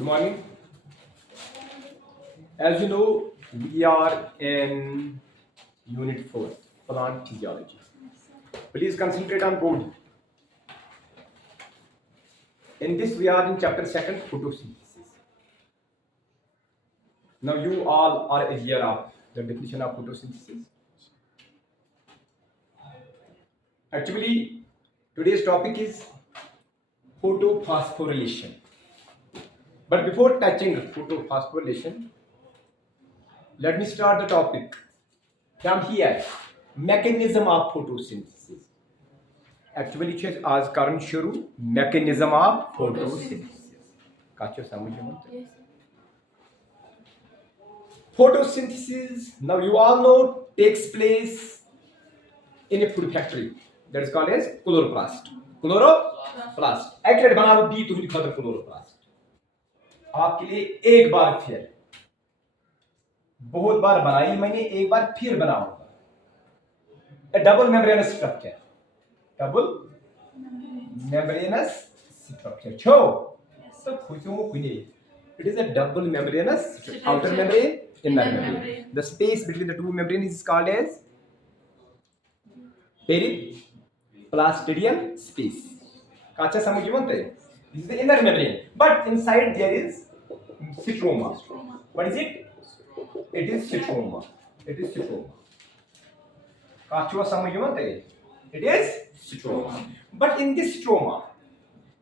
Good morning. As you know, we are in Unit 4, Plant Physiology. Please concentrate on code. In this, we are in chapter 2, photosynthesis. Now, you all are aware of the definition of photosynthesis. Actually, today's topic is photophosphorylation. But before touching photophosphorylation, let me start the topic from here. Mechanism of photosynthesis. Actually छे आज कारण शुरू mechanism of photosynthesis. काचो समझ में photosynthesis, now you all know, takes place in a food factory. That is called as chloroplast. Chloroplast. एक्रेट बनाओ B तुम खतर chloroplast. आपके लिए एक बार फिर बहुत बार बनाई मैंने, एक बार फिर बनाऊंगा. A double membranous structure. Double membranous structure. Cho. So it is a double membranous outer membrane, inner membrane. The space between the two membranes is called as periplastidial space. Kacha samujh bante. This is the inner membrane, but inside there is stroma. What is it? It is stroma. It is stroma. Kacha samujh bante. It is stroma. But in this stroma,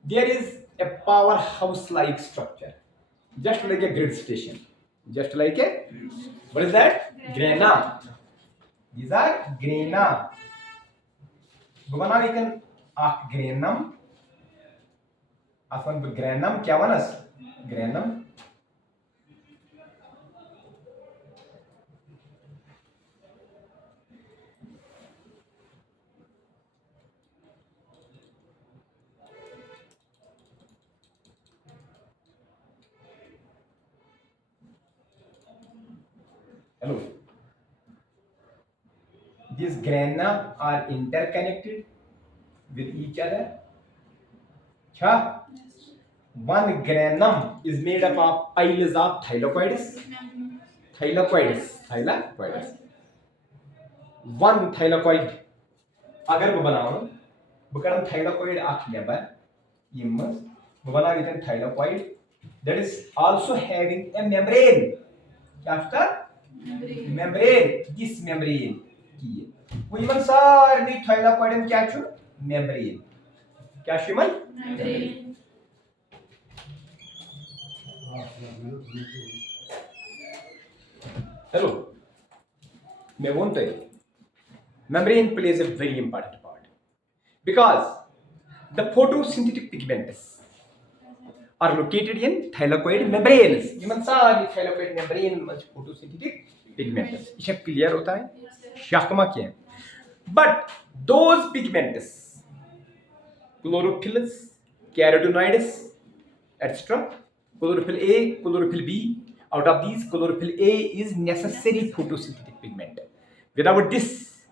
there is a powerhouse-like structure, just like a grid station. Just like a, what is that? Grana. These are grana. Bhavana, we can ask granum. Afan granum, kya vanas? Granum. Hello. These grana are interconnected with each other. Cha? One granum is made up of piles of thylakoids. Thylakoids. One thylakoid. Agar वो बनाओ, buckram thylakoid आख labour, ये मस, वो बना वितन thylakoid that is also having a membrane. क्या उसका? Membrane. This membrane की वो इवन सारी thylakoid में क्या चु? Membrane. क्या शिमन? Membrane. Hello. मैं बोलता हूँ. Membrane plays a very important part because the photosynthetic pigments are located in thylakoid membranes. Even सारी thylakoid membrane में photosynthetic pigments. इसे clear होता है? शाकमा क्या है? But those pigments, chlorophylls, carotenoids, etc. Chlorophyll A, chlorophyll B. Out of these, chlorophyll A is necessary photosynthetic pigment. Without this,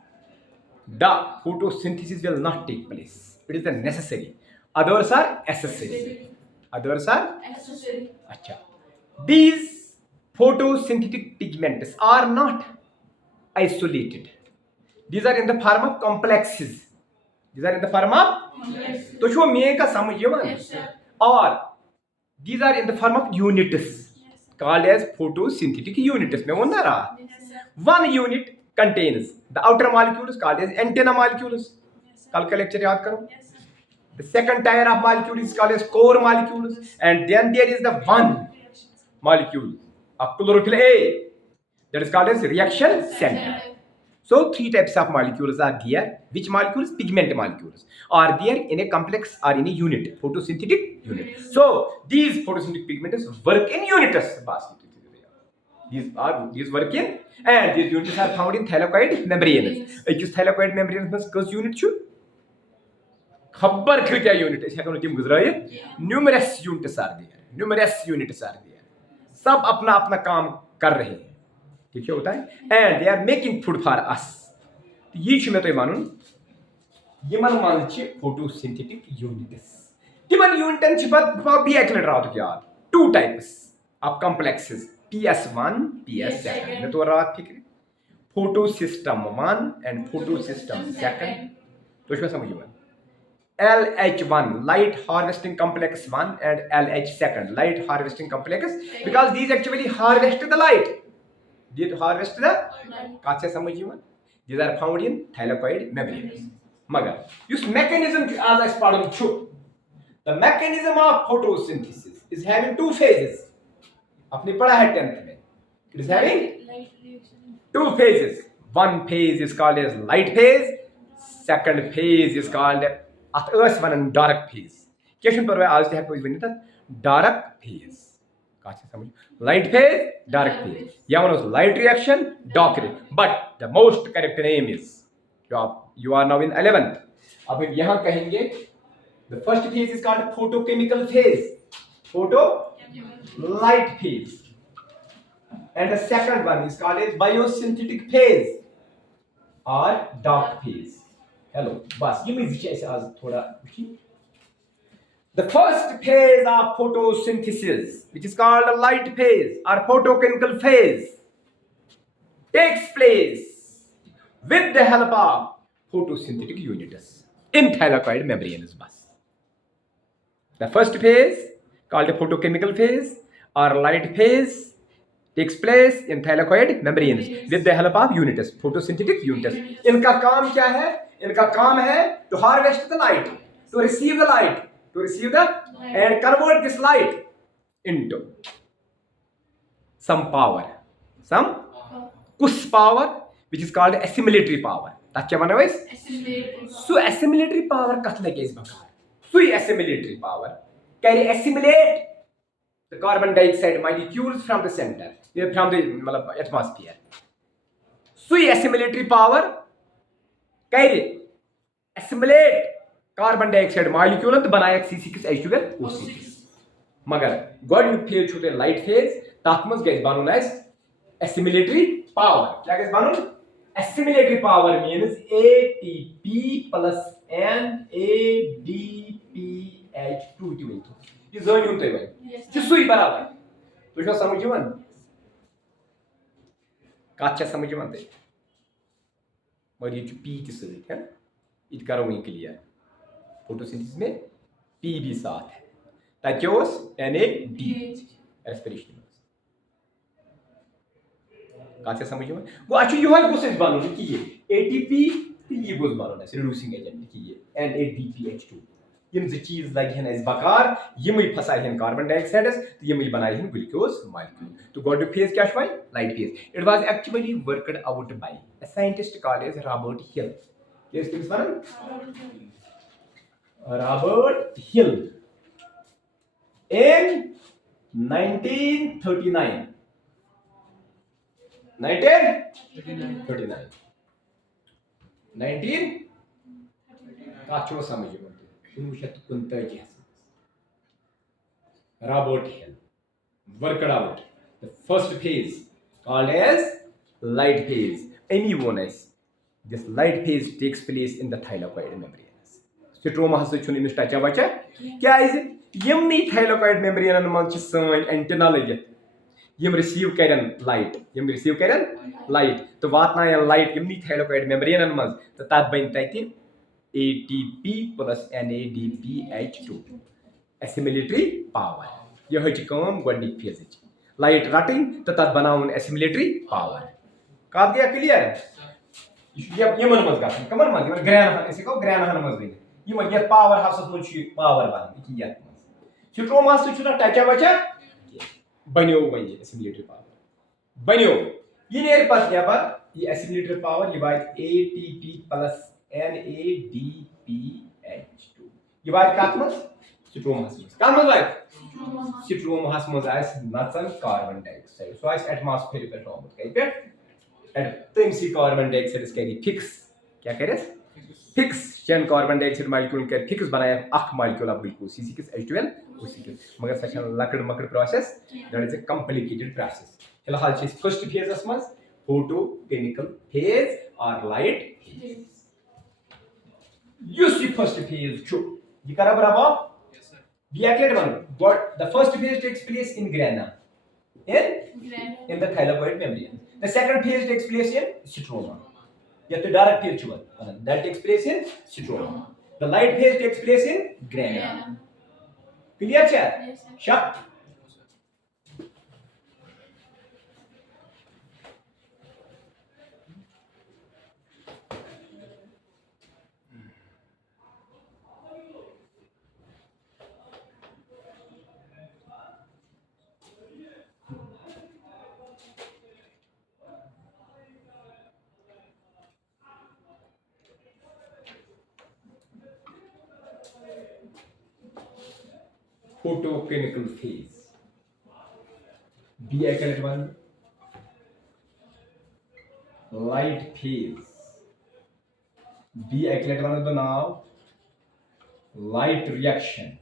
the photosynthesis will not take place. It is the necessary. Others are accessory. Achha. These photosynthetic pigments are not isolated. These are in the form of complexes. तो show मे का समझिए और these are in the form of units called as photosynthetic units. मैं बोल रहा. One unit contains the outer molecules called as antenna molecules. कल का lecture याद करो. The second tier of molecule is called as core molecules, and then there is the one molecule of chlorophyll A that is called as reaction center. So three types of molecules are there. Which molecules? Pigment molecules are there in a complex or in a unit, photosynthetic unit. So these photosynthetic pigments work in units. These work in, and these units are found in thylakoid membranes. Which thylakoid membranes में किस unit चु? खबर क्या unit है? इसका मतलब गुजरा है. Numerous units are there. सब अपना अपना काम कर रहे हैं. ठीक है होता है. And they are making food for us. ये चीज़ मैं तो मानूं. ये मन मानचे photosynthetic units. ये मन unit चिपत भी एक लेटर आता क्या? two types of complexes, PS1, PS2. मैं तो रात फिक्र photosystem 1 and photosystem 2. तो इसमें समझिए LH1 light harvesting complex 1 and LH2 light harvesting complex, because these actually harvest the light. They harvest the कहाँ से समझिए these are found in thylakoid membranes. मगर उस mechanism आज अस पढ़न छु, the mechanism of photosynthesis is having two phases. आपने पढ़ा है 10th में. It is having two phases. One phase is called as light phase. Second phase is called at us one dark phase. Question पर आज तक कोई बनी था dark phase. काचे समझ light phase, dark phase. या one light reaction, dark reaction. But the most correct name is you are now in 11th. अब हम यहाँ कहेंगे the first phase is called photochemical phase. Light phase. And the second one is called as biosynthetic phase or dark phase. Hello, bas ये मैं जिसे ऐसे आज थोड़ा the first phase of photosynthesis, which is called a light phase or photochemical phase, takes place with the help of photosynthetic units in thylakoid membranes. Bas. The first phase called the photochemical phase or light phase takes place in thylakoid membranes with the help of units, photosynthetic units. इनका काम क्या है? इनका काम है to harvest the light, to receive the light, and convert this light into some power, कुछ power which is called assimilatory power. तक क्या बना वैस? So assimilatory power कथ लगे इस बकार. So assimilatory power can assimilate the carbon dioxide molecules from the center, from the atmosphere. So assimilatory power can assimilate carbon dioxide molecule तो बनाया C6H12 O6 मगर गोडन फेज छुटे लाइट फेज तथ मज gas बनन अस एसिमिलेटरी पावर क्या gas बनन assimilatory power means ATP plus NADPH2 ये जानियो तो भाई ये सुई बराबर तो जो समझियो मन काचा समझियो मन ते मगर ये P के साथ है इत करो वही क्लियर फोटोसिंथेसिस में P भी साथ है ताकि NAD रेस्पिरेशन काचे समझियो वो अच्छी यो है गोसेस बानो कि ये ATP ये गोस बानो है रिड्यूसिंग एजेंट कि ये NADPH2 यम ज चीज लगी है इस बकार यमई फसाई है कार्बन डाइऑक्साइड तो यमई बनाई है ग्लूकोज मॉलिक्यूल तो गॉड फेज क्या छवाई light phase it was actually worked out by a scientist called as Robert Hill केस किस वन Robert Hill in 1939. 19 काचो समझियो 1939 Robert Hill worked out the first phase called as light phase. Anyone else, this light phase takes place in the thylakoid membrane. Stroma हस छुन इमिस टचा वचा क्या इज यमनी थाइलाकोइड मेम्ब्रेन मन छ सन एंटेना लगित यम रिसीव करन लाइट तो वातनायन लाइट यमनी thylakoid membrane मन तो तत बन तति ATP plus NADPH2 assimilatory power यह छ काम गोडनी फेज लाइट रटिंग तो तत बनाउन एसिमिलेटरी पावर का गया क्लियर ये यमन मज गसन कमन मन ग्रैन ऐसे को ग्रैन हन मज ये मत पावर हाउस मन छ पावर बन कि ये स्ट्रोमा से छुना टचा वचा बनियो बन एसिमिलेटरी पावर बनियो ये नेर पत नेबर ये एसिमिलेटरी पावर ये बात ATP plus NADPH2 ये बात कात मस स्ट्रोमा से का मस बात स्ट्रोमा मस आस नचन कार्बन डाइऑक्साइड सो आस एटमॉस्फेयर पे ट्रॉम कई पे एट तमसी कार्बन डाइऑक्साइड करी फिक्स क्या करस फिक्स चैन कार्बन डाइऑक्साइड मॉलिक्यूल कर फिक्स बनाया अख molecule of glucose C6H12 O6 मगर सच लकड़ मकड़ process that is a complicated process फिलहाल छ फर्स्ट फेज मस फोटोकेमिकल फेज और लाइट फेज युस फर्स्ट फेज छु ये करा बराबर Deacylate one. What the first phase takes place in grana, in the thylakoid membrane. The second phase takes place in stroma. You have to direct phase to one. That takes place in stroma. The light phase takes place in grana. Clear, chat? Yes, sir. Shut. Photochemical phase. Deacylate one. Light phase. Deacylate one is the now. Light reaction.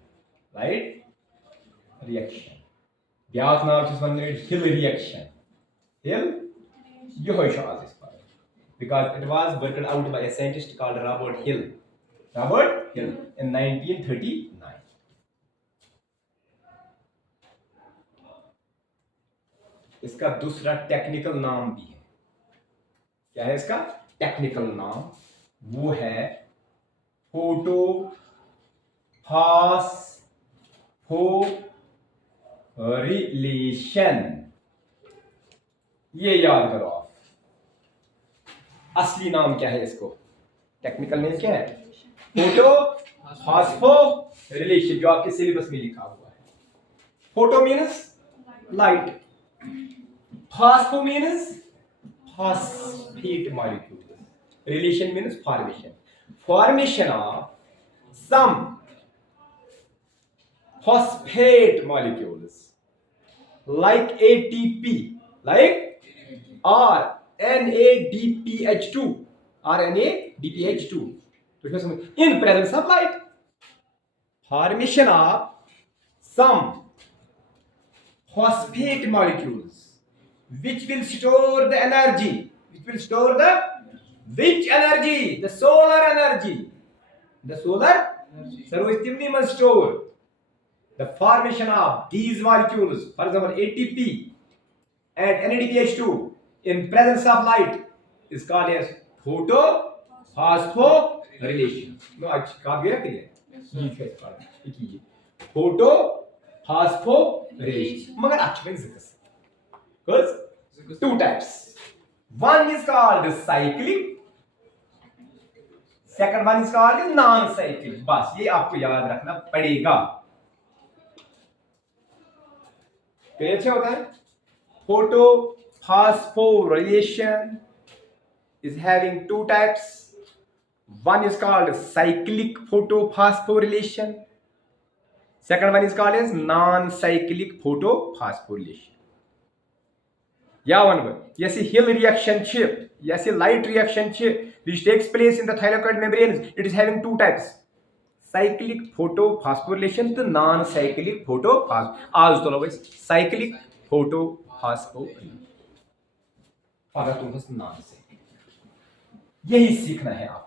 Light reaction. Beyaz naam is one Hill reaction. Hill, यही शायद इस पर. Because it was worked out by a scientist called Robert Hill. Robert Hill in 1939. इसका दूसरा technical नाम भी है. क्या है इसका टेक्निकल नाम? वो है फोटो फास्फोरिलेशन. ये याद करो आप. असली नाम क्या है इसको? टेक्निकल नेम क्या है? फोटो फास्फोरिलेशन, जो आपके सिलेबस में लिखा हुआ है. Photo means light, phospho means phosphate molecules, relation means formation of some phosphate molecules like ATP, like RNADPH2, in presence of light. Formation of some phosphate molecules which will store the energy. Which energy? The solar energy. Sarvastimni must store. The formation of these molecules, for example ATP and NADPH2, in presence of light is called as photophosphorylation. No, कहा गया clear? Photophosphorylation. मगर अच्छा में जिक्र. Because two types. One is called cyclic, second one is called non-cyclic. बस ये आपको याद रखना पड़ेगा. कैसे होता है? Photophosphorylation is having two types. One is called cyclic photophosphorylation. Second one is called as non-cyclic photophosphorylation. या one yes hill reaction yes light reaction which takes place in the thylakoid membranes. It is having two types: cyclic photophosphorylation to non-cyclic photophosphorylation. आज तो लो भाई cyclic photophosphorylation. अगर तुम बस non-cyclic यही सीखना है आपको.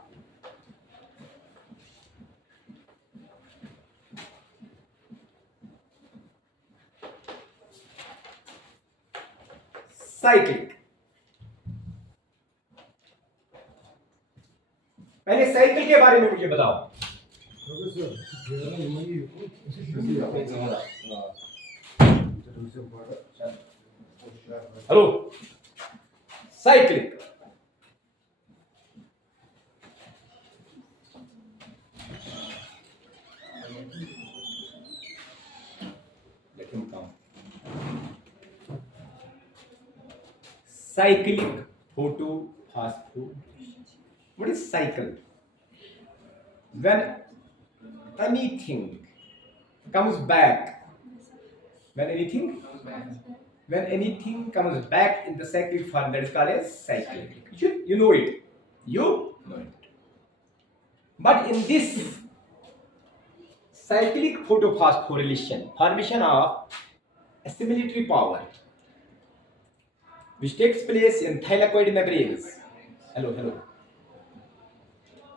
साइक्लिक. पहले साइकिल के बारे में मुझे बताओ. Hello. Cyclic cyclic photophosphorylation. What is cycle? When anything comes back, when anything comes back in the cyclic form, that is called as cyclic. You know it. But in this cyclic photophosphorylation, formation of assimilatory power, which takes place in thylakoid membranes. Hello.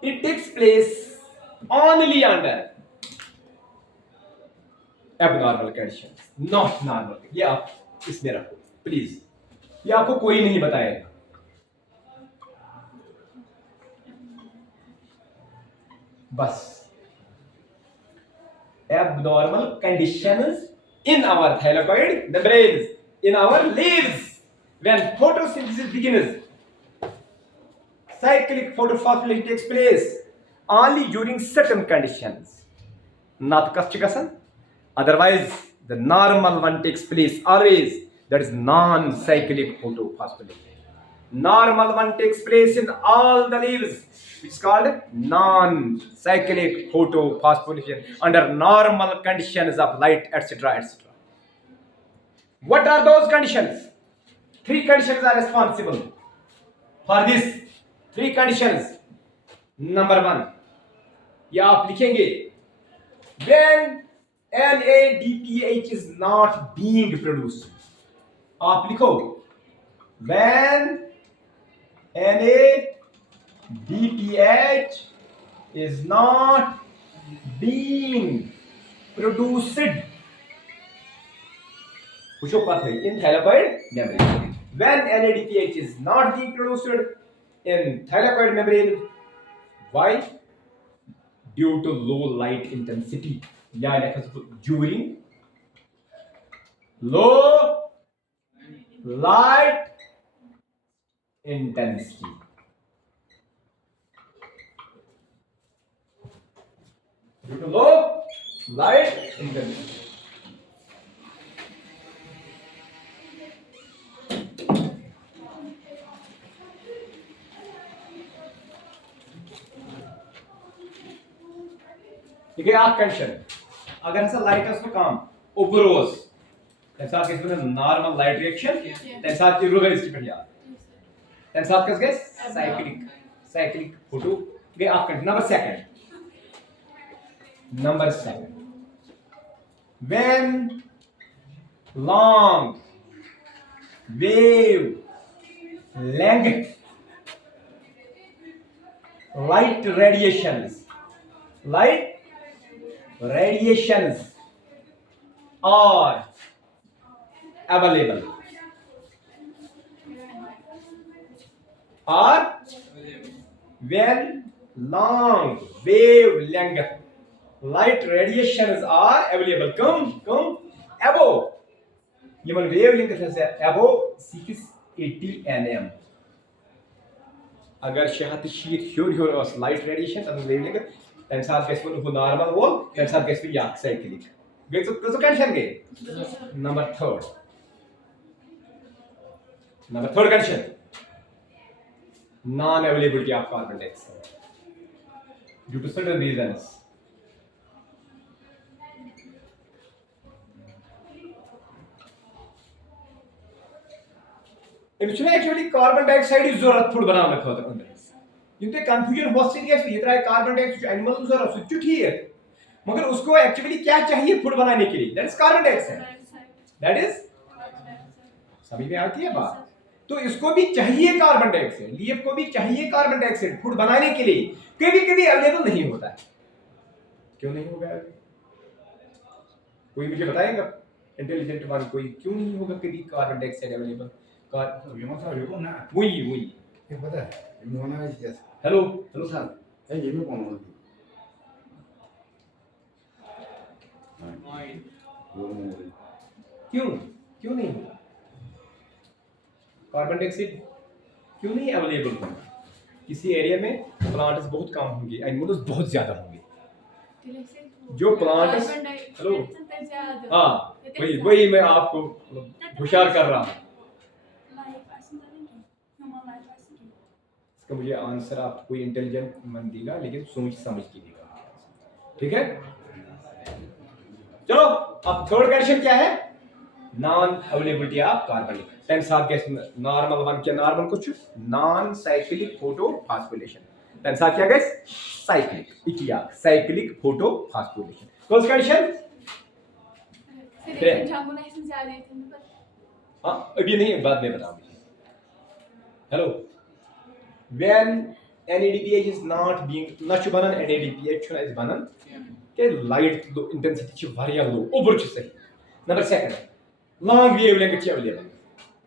It takes place only under abnormal condition, not normal. ये आप इसमें रखो please, ये आपको कोई नहीं बताएगा। बस abnormal conditions in our thylakoid membranes, in our leaves, when photosynthesis begins. Cyclic photophosphorylation takes place only during certain conditions. Not kastigasan. Otherwise, the normal one takes place always. That is non-cyclic photophosphorylation. Normal one takes place in all the leaves. It's called non-cyclic photophosphorylation under normal conditions of light, etc., etc. What are those conditions? Three conditions are responsible for this. Three conditions. Number one, या आप लिखेंगे when NADPH is not being produced. आप लिखो when NADPH is not being produced. पूछो पता है in thylakoid membrane. When NADPH is not being produced in thylakoid membrane, why? Due to low light intensity. या during low light intensity. Due to low light intensity. ठीक है आप condition अगर ऐसा light है उसको काम ओपरोस तैसा किस में नॉर्मल लाइट रिएक्शन तैसा की रोवेरिस्टी बढ़िया तैसा किस गए साइक्लिक फोटो ठीक है आप condition number second when long wave length light radiations are available or when long wavelength light radiations are available come above human wavelength is above 680 nm अगर शहत शीत hyor os light radiation तब wavelength तम साथ गस normal वो तम साथ गस या cyclic गई तो कंडीशन गई number third condition non availability of carbon dioxide due to certain reasons. Actually carbon dioxide is जरूरत फूड बनाने खातिर अंदर इन ते कंफ्यूजन हो सकती है ये तरह कार्बन डाइऑक्साइड एनिमल जरूरत सुच ठीक मगर उसको एक्चुअली क्या चाहिए फूड बनाने के लिए that is carbon dioxide that is समझ में आती है बात तो इसको भी चाहिए कार्बन डाइऑक्साइड लीफ को भी चाहिए कार्बन डाइऑक्साइड फूड बनाने के लिए कभी अवेलेबल नहीं होता है क्यों नहीं होगा कोई मुझे बताएगा इंटेलिजेंट वन कोई क्यों नहीं होगा कभी कार्बन डाइऑक्साइड अवेलेबल वही पता है हेलो सर ये भी कौन क्यों नहीं होगा कार्बन डाइऑक्साइड क्यों नहीं अवेलेबल होगा किसी एरिया में प्लांट्स बहुत कम होंगे एनिमल्स बहुत ज्यादा होंगे जो प्लांट्स हेलो हाँ वही मैं आपको होशियार कर रहा हूँ इसका मुझे आंसर आप कोई इंटेलिजेंट मन देगा लेकिन सोच समझ के देगा ठीक है चलो अब थर्ड कंडीशन क्या है non availability of carbon ten साथ गैस नॉर्मल वन क्या नॉर्मल कुछ नॉन साइक्लिक फोटोफॉस्फोरिलेशन टेन साथ क्या gas cyclic photophosphorylation first condition हाँ अभी नहीं बाद में बताऊंगी hello when NADPH is not being not banan NADPH is banan कि लाइट इंटेंसिटी लो उबर सही number second long wave length available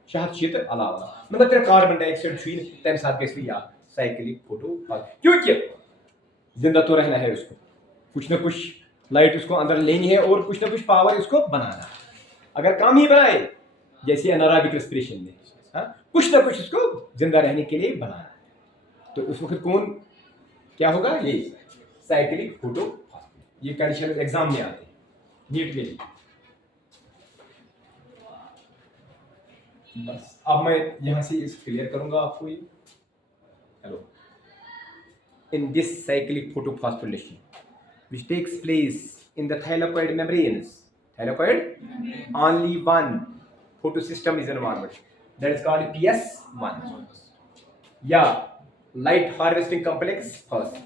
600 अलावा मतलब तेरा कार्बन डाइऑक्साइड तम साथ गया साइक्लिक फोटो क्योंकि जिंदा तो रहना है उसको कुछ ना कुछ लाइट उसको अंदर लेनी है और कुछ ना कुछ पावर इसको बनाना है। अगर कम ही बनाए जैसे एनारोबिक रेस्पिरेशन में कुछ ना कुछ इसको जिंदा रहने के लिए बनाना है, तो उस वक्त कौन क्या होगा ये साइक्लिक फोटो ये कंडीशन एग्जाम में आते हैं नीट में। बस अब मैं यहाँ से इस क्लियर करूंगा आपको ये। Hello in this cyclic photosphorylation which takes place in the thylakoid membranes. Thylakoid only one photosystem is involved, that is called PS1. Yeah, light harvesting complex first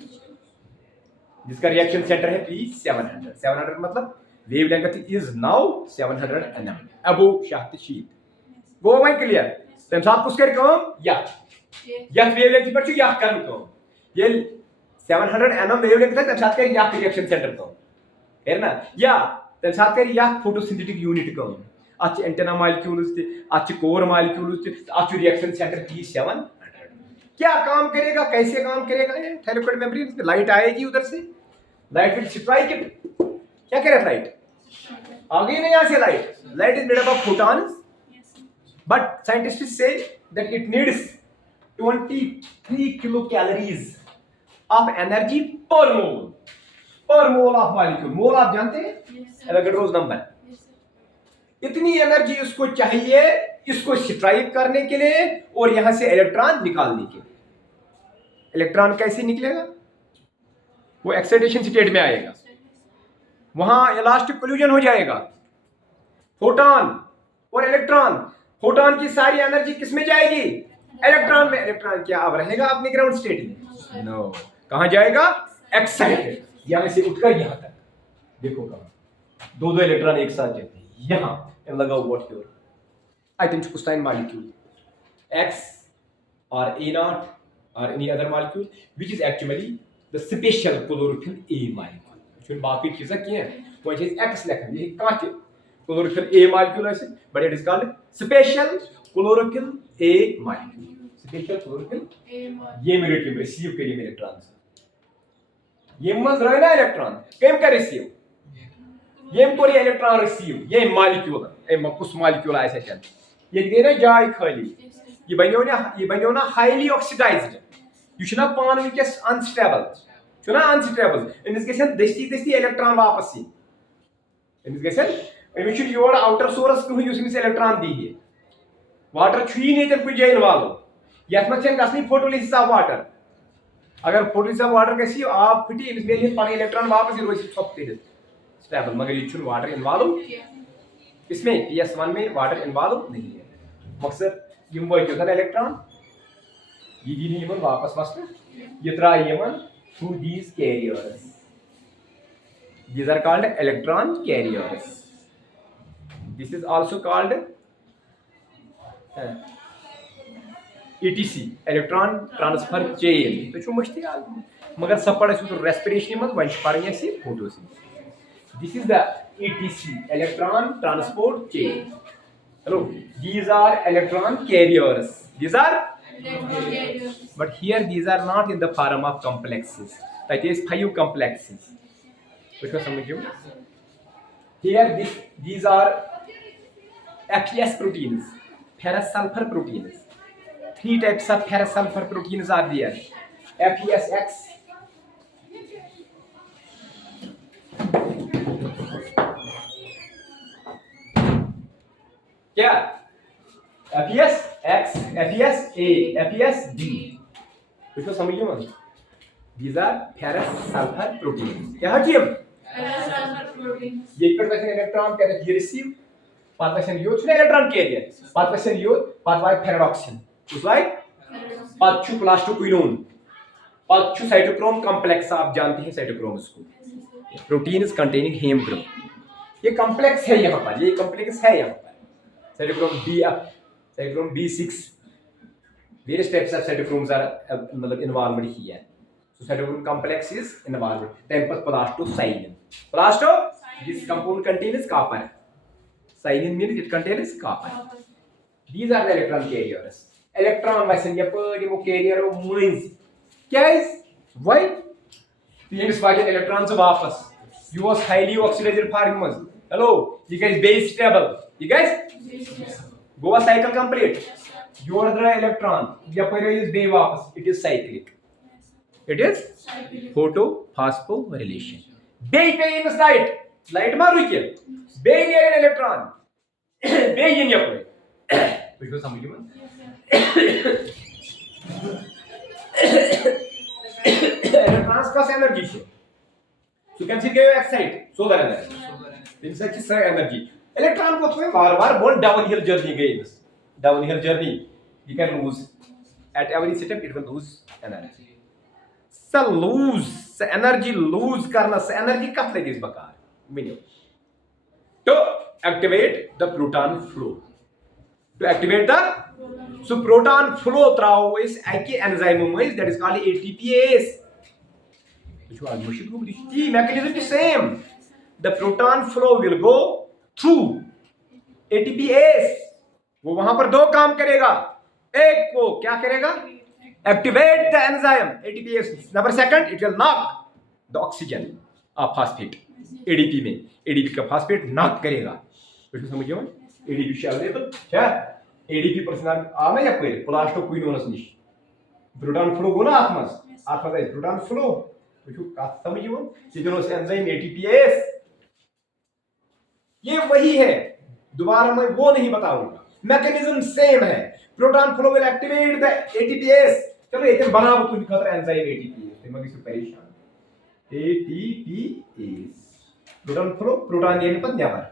जिसका रिएक्शन सेंटर है P700. 700 मतलब wavelength is now 700 nm above shaft sheet. Go away clear. तम साथ कुछ कर कम या wavelength पर या कर कम ये 700 nm वेवलेंथ तक तम साथ कर या रिएक्शन सेंटर कम है ना या तम साथ कर या फोटोसिंथेटिक यूनिट कम अच्छे एंटेना मॉलिक्यूल्स थे अच्छे कोर मॉलिक्यूल्स थे अच्छे रिएक्शन सेंटर P700 क्या काम करेगा कैसे काम करेगा ये थायलाकोइड मेम्ब्रेन में लाइट आएगी उधर से लाइट विल स्ट्राइक इट क्या करे लाइट आ गई ना यहाँ से light is made up of photons but scientists say that it needs 23 kilocalories of energy per mole of molecule. मोल आप जानते हैं एवोगाड्रोस नंबर इतनी एनर्जी उसको चाहिए इसको स्ट्राइक करने के लिए और यहां से इलेक्ट्रॉन निकालने के लिए। इलेक्ट्रॉन कैसे निकलेगा वो एक्साइटेशन स्टेट में आएगा वहां इलास्टिक कोलिजन हो जाएगा फोटॉन और इलेक्ट्रॉन फोटॉन की सारी एनर्जी किसमें जाएगी इलेक्ट्रॉन में। इलेक्ट्रॉन क्या अब रहेगा अपने ग्राउंड स्टेट में नो कहां जाएगा एक्साइटेड यहां से उठकर यहां तक देखो कहां दो इलेक्ट्रॉन एक साथ जाते हैं यहां लगाओ what your identifying molecule X or A naught or any other molecule which is actually the special chlorophyll A molecule. जो बाकी चीजें क्या हैं वो चीज X लिखा है ये कहाँ के chlorophyll A molecule है but it is called special chlorophyll A molecule. Special chlorophyll ये molecule receive करिए इलेक्ट्रॉन से ये मज रहे ना इलेक्ट्रॉन कम का रिसीव ये कोई इलेक्ट्रॉन रिसीव ये मॉलिक्यूल ए कुछ मॉलिक्यूल ऐसे चल ये गई ना जाय खाली ये बनियो ना हाईली ऑक्सीडाइज्ड ये छना पान विकस अनस्टेबल छना अनस्टेबल इनस गसन दस्ती इलेक्ट्रॉन वापस सी इनस गसन एमिश योर आउटर सोर्स कह युस इलेक्ट्रॉन दी है वाटर छुई नहीं तन कुछ जैन वालो यथ में छन गसनी फोटोलिसिस ऑफ वाटर अगर फोटोलिसिस ऑफ वाटर गसी आप फटी इनस मेल पान इलेक्ट्रॉन वापस रोज छप ते स्टेबल मगर ये छुन वाटर इन्वॉल्व इसमें PS1 में वाटर इन्वॉल्व नहीं है मकसद यम वो जो इलेक्ट्रॉन ये दी नहीं वापस वस्त ये त्राय यमन through these carriers these are called electron carriers this is also called ETC electron transfer chain तो छु मस्ती मगर सब पढ़े तो रेस्पिरेशन में वन पढ़ने से photosynthesis this is the ETC electron transport chain. Hello, these are electron carriers. These are electron carriers. But here these are not in the form of complexes. That is 5 complexes. Which was some of you? Here these are FES proteins, ferrous sulfur proteins. 3 types of ferrous sulfur proteins are there. FESX. क्या FESX, FESA, FESD इसको समझिए मत these are ferrous sulfur proteins क्या है जी ferrous sulfur proteins ये पर वैसे electron क्या है रिसीव पाथ वैसे यो छने इलेक्ट्रॉन कैरियर पाथ वैसे यो पाथ वाई पैराडॉक्सिन उस लाइक पाथ छु प्लास्टोक्विनोन पाथ छु साइटोक्रोम कॉम्प्लेक्स आप जानते हैं साइटोक्रोम्स को प्रोटीन्स कंटेनिंग हेम ग्रुप ये कॉम्प्लेक्स है यहाँ पर ये कॉम्प्लेक्स है यहाँ पर cytochrome B6 various types of cytochromes are involved here so cytochrome complex is involved then plastocyanin Plasto, this compound contains copper. Cyanide means it contains copper. These are the electron carriers. Electron vasen yapadi wo carrier means. Guys, why? Things wagen electrons वापस. You was highly oxidized forms. Hello, you guys base stable. You guys go a cycle complete. You are the electron. Yapadi is bay वापस. It is cyclic. It is photophosphorylation. Bay in light. Light मारू क्या? Bay in an electron. Bay in yapadi. Which was something man. Electrons का energy है. So you can see के excite solar energy. This is energy. Electron को थोड़े बार one downhill journey गई. Downhill journey you can lose. At every step it will lose energy. So lose energy lose करना energy कब लगी इस बकार minimum. To activate the proton flow. To activate the proton flow through is enzyme that is called ATPase. The mechanism is same. The proton flow will go through ATPase. वो वहां पर दो काम करेगा. एक वो क्या करेगा? Activate the enzyme ATPase. Number second, it will knock the oxygen of phosphate. ADP में ADP का phosphate knock करेगा. बिल्कुल समझिए मैं. ADP से available क्या? ADP पर्सनल आना या कोई प्लास्टोक्विनोनस निश. प्रोटॉन फ्लो को ना आत्मा है प्रोटॉन फ्लो. बिल्कुल बात समझिए मैं. ये जो एंजाइम ATPase ये वही है. दोबारा मैं वो नहीं बताऊंगा. मैकेनिज्म सेम है. Proton flow will activate the ATPase. चलो एक बनाओ तुम खतर एंजाइम ATPase ते मगी से परेशान. ATPase प्रोटॉन फ्लो प्रोटॉन ये पर नेवर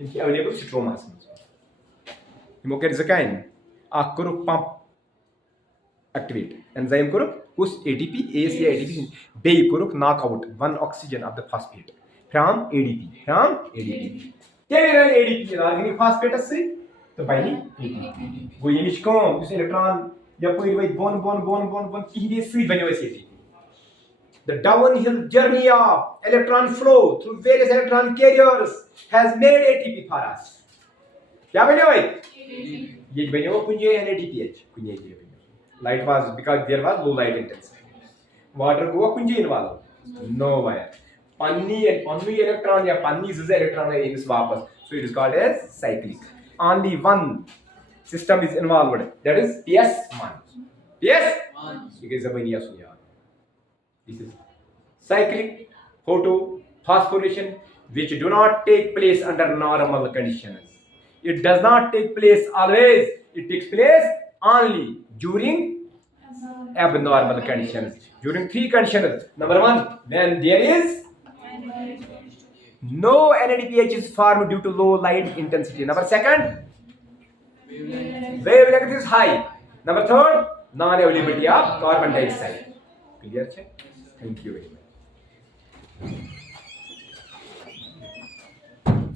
इनकी अवेलेबल स्ट्रोमास में यमो कर जकाइन आक करो पंप एक्टिवेट एंजाइम करो उस ATPase या ATP बे करो knock out one oxygen of the phosphate from ADP केवल ADP ऑर्गेनिक फॉस्फेट से तो बाइनी ATP वो ये निष्कम जिस इलेक्ट्रॉन या कोई वही बोन की दे स्वीट बने वैसे ATP. The downhill journey of electron flow through various electron carriers has made ATP for us. क्या बने भाई? ये बने वो कुंजे NADPH कुंजे ये बने. Light was because there was low light intensity. Water को कुंजे involved. No wire. पानी electron या पानी से electron है इस वापस. So it is called as cyclic. Only one system is involved. That is PS1. PS1. Because अब नहीं आसुया. This is cyclic photophosphorylation which do not take place under normal conditions. It does not take place always. It takes place only during abnormal conditions. During three conditions. Number one, when there is no NADPH is formed due to low light intensity. Number second, wavelength is high. Number third, non-availability of carbon dioxide. Clear? Thank you very much.